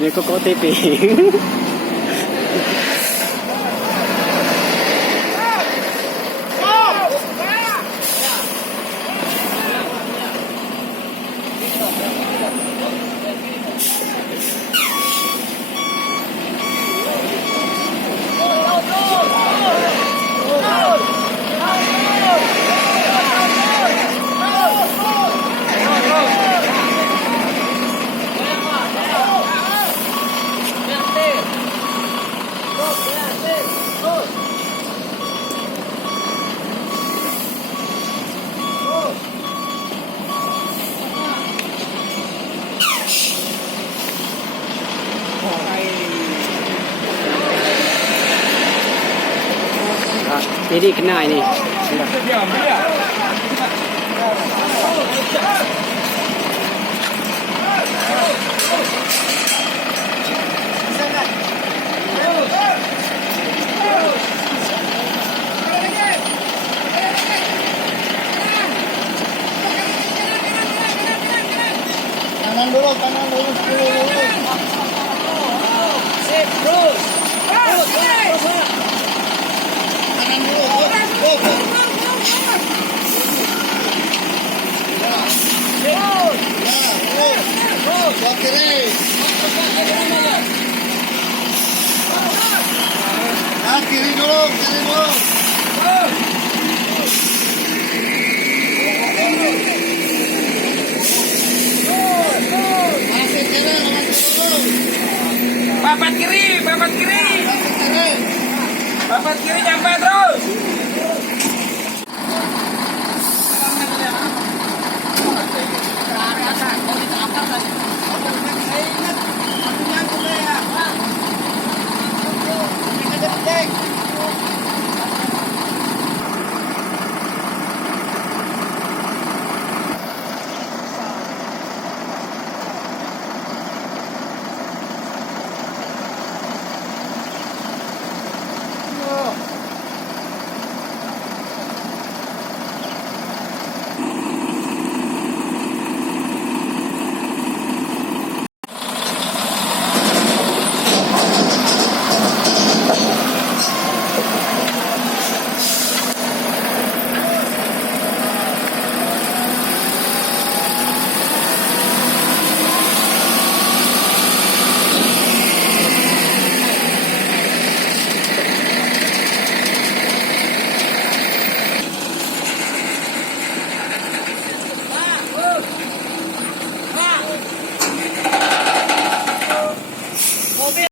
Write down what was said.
Ini kok OTP. Jadi kena ini. Kanan dulu, kanan dulu. Sip, terus. Kanan dulu. Buat kiri. Nah, kiri dulu, kiri dulu. Masih kiri, masih dulu. Papat kiri, papat kiri. Masih kiri. Papat kiri nyampe terus.